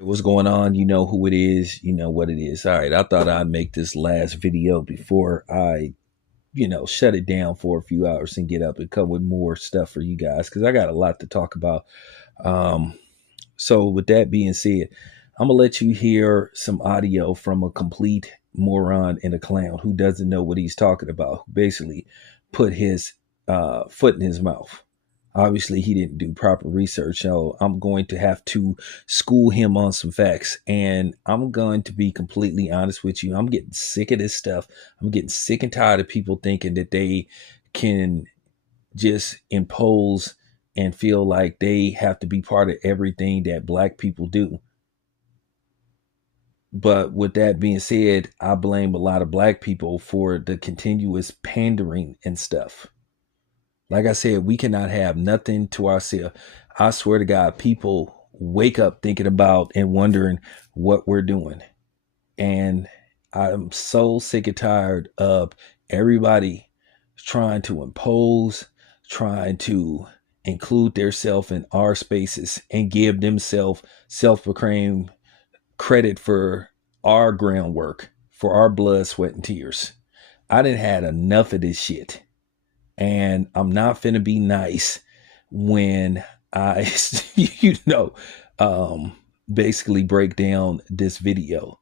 What's going on? You know who it is. You know what it is. All right. I thought I'd make this last video before I, shut it down for a few hours and get up and come with more stuff for you guys because I got a lot to talk about. Um, so, with that being said, I'm going to let you hear some audio from a complete moron and a clown who doesn't know what he's talking about, who basically put his foot in his mouth. Obviously, he didn't do proper research, so I'm going to have to school him on some facts. And I'm going to be completely honest with you. I'm getting sick of this stuff. I'm getting sick and tired of people thinking that they can just impose and feel like they have to be part of everything that black people do. But with that being said, I blame a lot of black people for the continuous pandering and stuff. Like I said, we cannot have nothing to ourselves. I swear to God, people wake up thinking about and wondering what we're doing. And I'm so sick and tired of everybody trying to impose, trying to include themselves in our spaces and give themselves self-proclaimed credit for our groundwork, for our blood, sweat, and tears. I done had enough of this shit. And I'm not finna be nice when I, basically break down this video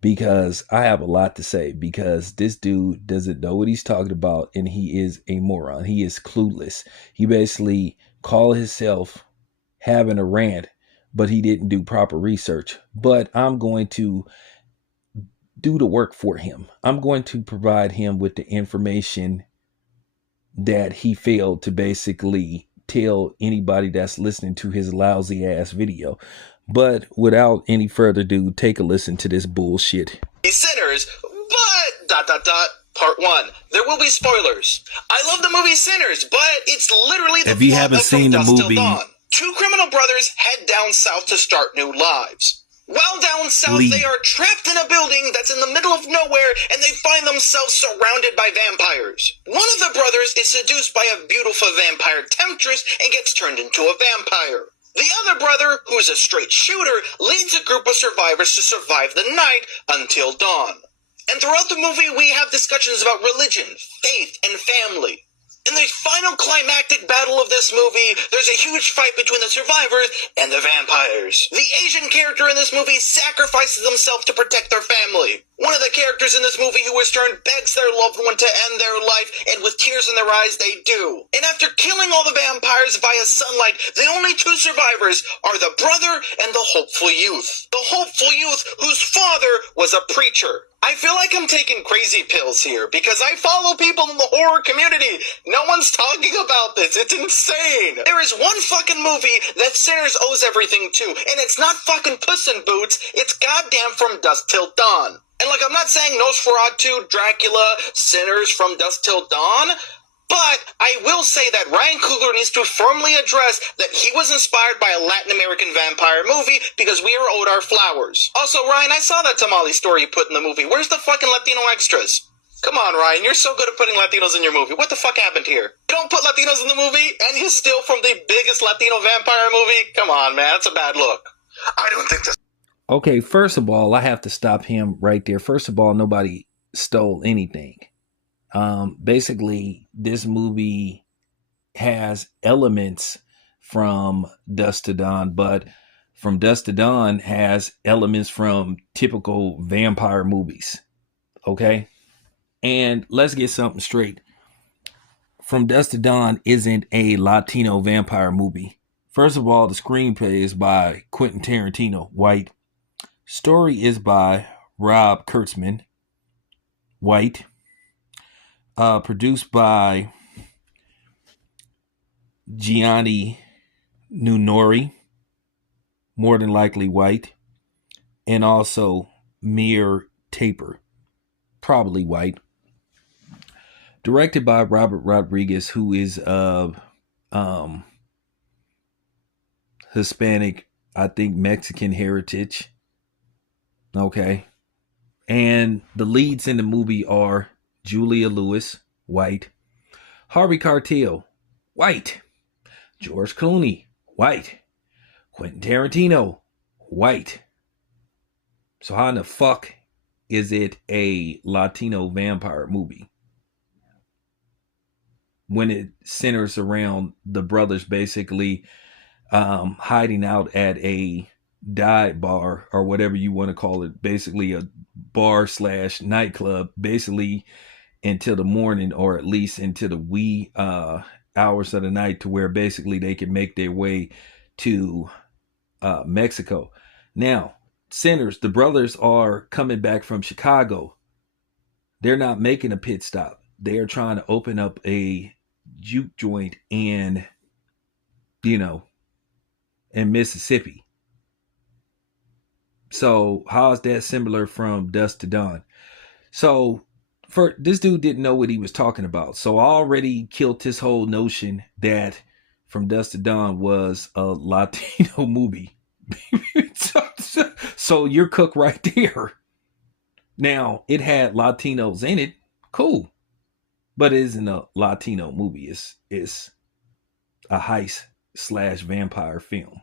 because I have a lot to say because this dude doesn't know what he's talking about and he is a moron. He is clueless. He basically called himself having a rant, but he didn't do proper research. But I'm going to do the work for him. I'm going to provide him with the information that he failed to basically tell anybody that's listening to his lousy ass video. But without any further ado, take a listen to this bullshit. Sinners, but ... Part 1. There will be spoilers. I love the movie Sinners, but it's literally the if you haven't seen the movie, two criminal brothers head down south to start new lives. While down south, they are trapped in a building that's in the middle of nowhere, and they find themselves surrounded by vampires. One of the brothers is seduced by a beautiful vampire temptress and gets turned into a vampire. The other brother, who's a straight shooter, leads a group of survivors to survive the night until dawn. And throughout the movie, we have discussions about religion, faith, and family. In the final climactic battle of this movie, there's a huge fight between the survivors and the vampires. The Asian character in this movie sacrifices himself to protect their family. One of the characters in this movie who is turned begs their loved one to end their life, and with tears in their eyes, they do. And after killing all the vampires via sunlight, the only two survivors are the brother and the hopeful youth. The hopeful youth whose father was a preacher. I feel like I'm taking crazy pills here because I follow people in the horror community. No one's talking about this. It's insane. There is one fucking movie that Sinners owes everything to, and it's not fucking Puss in Boots. It's goddamn From Dusk Till Dawn. And like, I'm not saying Nosferatu, Dracula, Sinners, From Dusk Till Dawn, but I will say that Ryan Coogler needs to firmly address that he was inspired by a Latin American vampire movie because we are owed our flowers. Also, Ryan, I saw that tamale story you put in the movie. Where's the fucking Latino extras? Come on, Ryan, you're so good at putting Latinos in your movie. What the fuck happened here? You don't put Latinos in the movie, and you steal from the biggest Latino vampire movie? Come on, man, that's a bad look. I don't think this... Okay, first of all, I have to stop him right there. First of all, nobody stole anything. Basically, this movie has elements from Dusk to Dawn, but From Dusk to Dawn has elements from typical vampire movies. Okay? And let's get something straight. From Dusk to Dawn isn't a Latino vampire movie. First of all, the screenplay is by Quentin Tarantino, white. Story is by Rob Kurtzman, white. Produced by Gianni Nunori, more than likely white, and also Mir Taper, probably white. Directed by Robert Rodriguez, who is of Hispanic, I think Mexican heritage. Okay. And the leads in the movie are Julia Lewis, white. Harvey Keitel, white. George Clooney, white. Quentin Tarantino, white. So how in the fuck is it a Latino vampire movie when it centers around the brothers basically hiding out at a dive bar or whatever you want to call it, basically a bar slash nightclub, basically until the morning, or at least into the wee hours of the night, to where basically they can make their way to Mexico. Now, sinners, the brothers are coming back from Chicago. They're not making a pit stop. They are trying to open up a juke joint in, you know, in Mississippi. So how is that similar from Dusk to Dawn? So for this dude didn't know what he was talking about. So I already killed this whole notion that From Dusk to Dawn was a Latino movie. So you're cooked right there. Now, it had Latinos in it. Cool. But it isn't a Latino movie. It's a heist slash vampire film,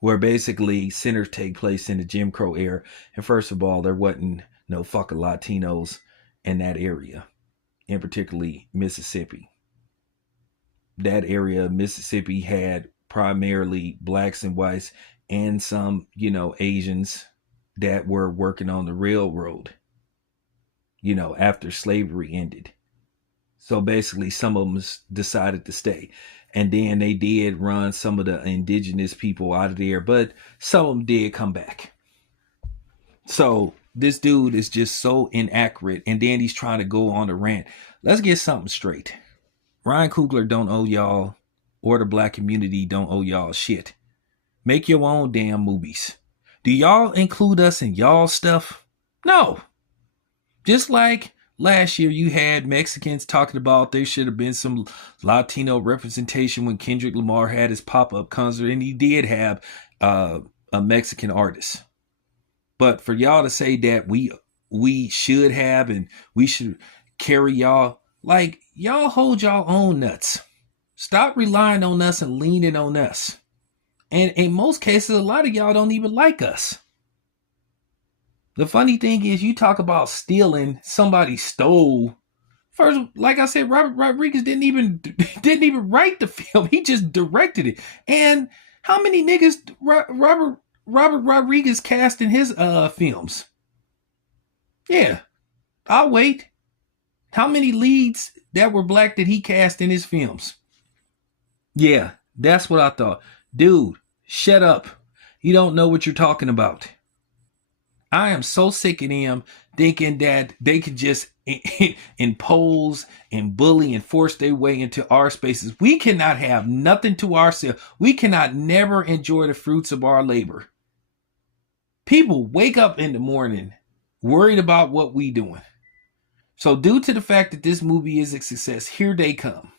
where basically sinners take place in the Jim Crow era. And first of all, there wasn't no fucking Latinos in that area, and particularly Mississippi. That area of Mississippi had primarily blacks and whites and some, Asians that were working on the railroad, after slavery ended. So basically, some of them decided to stay. And then they did run some of the indigenous people out of there, but some of them did come back. So this dude is just so inaccurate. And then he's trying to go on a rant. Let's get something straight. Ryan Coogler don't owe y'all, or the black community don't owe y'all shit. Make your own damn movies. Do y'all include us in y'all stuff? No. Just like last year you had Mexicans talking about there should have been some Latino representation when Kendrick Lamar had his pop-up concert, and he did have a Mexican artist. But for y'all to say that we should have and we should carry y'all, like, y'all hold y'all own nuts. Stop relying on us and leaning on us. And in most cases, a lot of y'all don't even like us. The funny thing is, you talk about stealing. Somebody stole. First, like I said, Robert Rodriguez didn't even write the film. He just directed it. And how many niggas Robert Rodriguez cast in his films? Yeah, I'll wait. How many leads that were black did he cast in his films? Yeah, that's what I thought. Dude, shut up. You don't know what you're talking about. I am so sick of them thinking that they could just impose and bully and force their way into our spaces. We cannot have nothing to ourselves. We cannot never enjoy the fruits of our labor. People wake up in the morning worried about what we doing. So due to the fact that this movie is a success, here they come.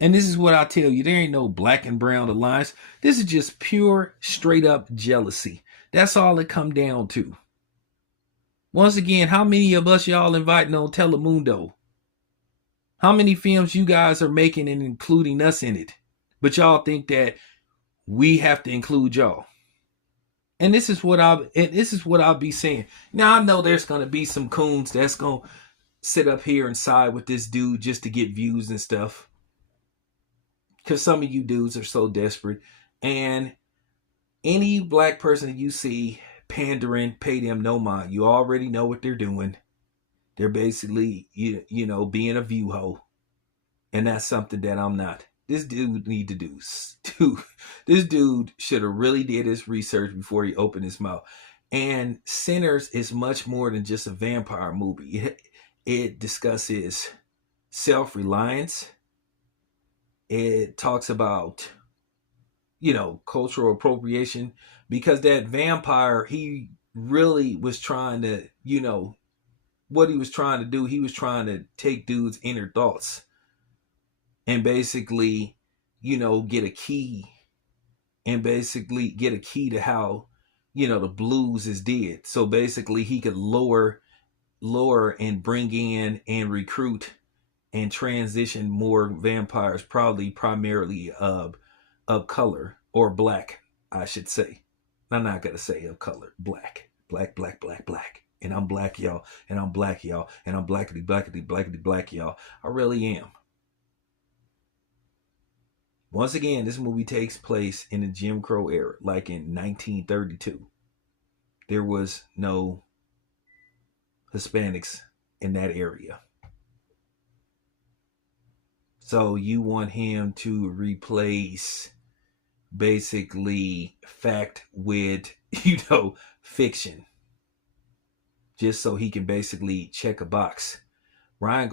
And this is what I tell you. There ain't no black and brown alliance. This is just pure, straight up jealousy. That's all it come down to. Once again, how many of us y'all inviting on Telemundo? How many films you guys are making and including us in it? But y'all think that we have to include y'all. And this is what I'll be saying. Now I know there's gonna be some coons that's gonna sit up here and side with this dude just to get views and stuff. Because some of you dudes are so desperate. And any black person that you see pandering, pay them no mind. You already know what they're doing. They're basically, being a view hoe. And that's something that I'm not. This dude need to do. This dude should have really did his research before he opened his mouth. And Sinners is much more than just a vampire movie. It discusses self-reliance. It talks about, cultural appropriation, because that vampire, he really was trying to, what he was trying to do, he was trying to take dudes' inner thoughts and basically, get a key to how, the blues is dead. So basically he could lower and bring in and recruit and transition more vampires, probably primarily of color, or black, I should say. I'm not gonna say of color. Black, black, black, black, black. And I'm black, y'all. And I'm black, y'all. And I'm blackity, blackity, blackity, black, y'all. I really am. Once again, this movie takes place in the Jim Crow era, like in 1932. There was no Hispanics in that area. So you want him to replace basically fact with, fiction, just so he can basically check a box. I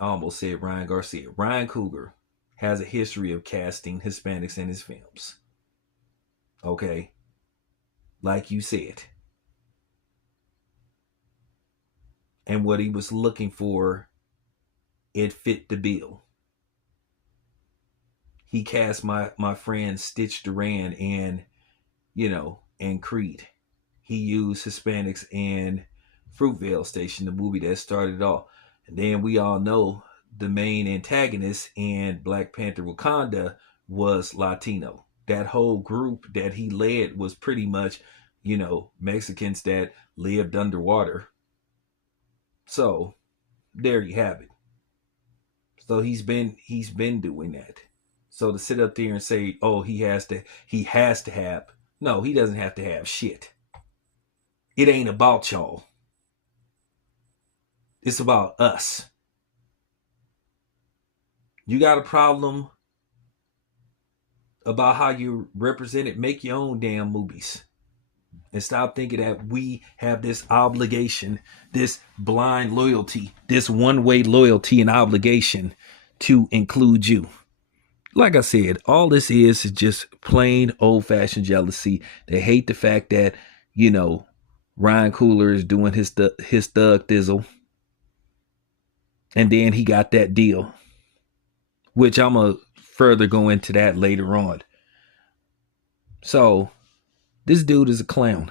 almost said Ryan Garcia. Ryan Coogler has a history of casting Hispanics in his films. Okay? Like you said. And what he was looking for, it fit the bill. He cast my friend Stitch Duran in, and Creed. He used Hispanics in Fruitvale Station, the movie that started off. And then we all know the main antagonist in Black Panther Wakanda was Latino. That whole group that he led was pretty much, Mexicans that lived underwater. So there you have it. So he's been doing that. So to sit up there and say, oh, he has to have, no, he doesn't have to have shit. It ain't about y'all. It's about us. You got a problem about how you represent it, make your own damn movies. And stop thinking that we have this obligation, this blind loyalty, this one-way loyalty and obligation to include you. Like I said, all this is just plain old-fashioned jealousy. They hate the fact that, Ryan Coogler is doing his thug thizzle. And then he got that deal, which I'm going to further go into that later on. So, this dude is a clown.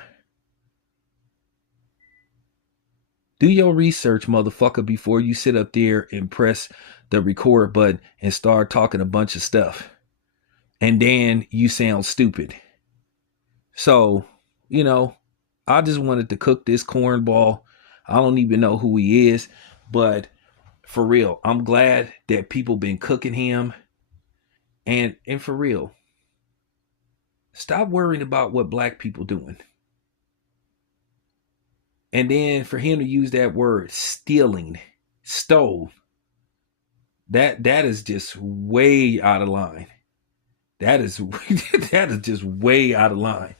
Do your research, motherfucker, before you sit up there and press the record button and start talking a bunch of stuff. And then you sound stupid. So, I just wanted to cook this cornball. I don't even know who he is, but for real, I'm glad that people been cooking him. And for real, stop worrying about what black people doing. And then for him to use that word, stealing, stole, that is just way out of line. That is just way out of line.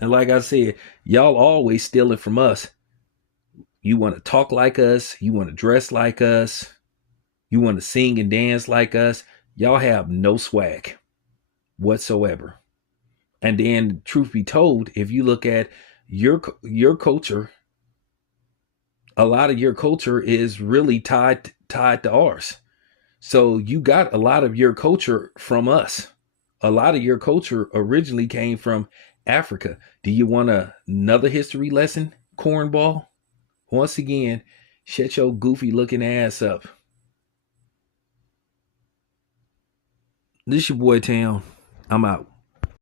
And like I said, y'all always stealing from us. You want to talk like us. You want to dress like us. You want to sing and dance like us. Y'all have no swag whatsoever. And then, truth be told, if you look at your culture, a lot of your culture is really tied to ours. So you got a lot of your culture from us. A lot of your culture originally came from Africa. Do you want another history lesson, cornball? Once again, shut your goofy looking ass up. This your boy Town. I'm out.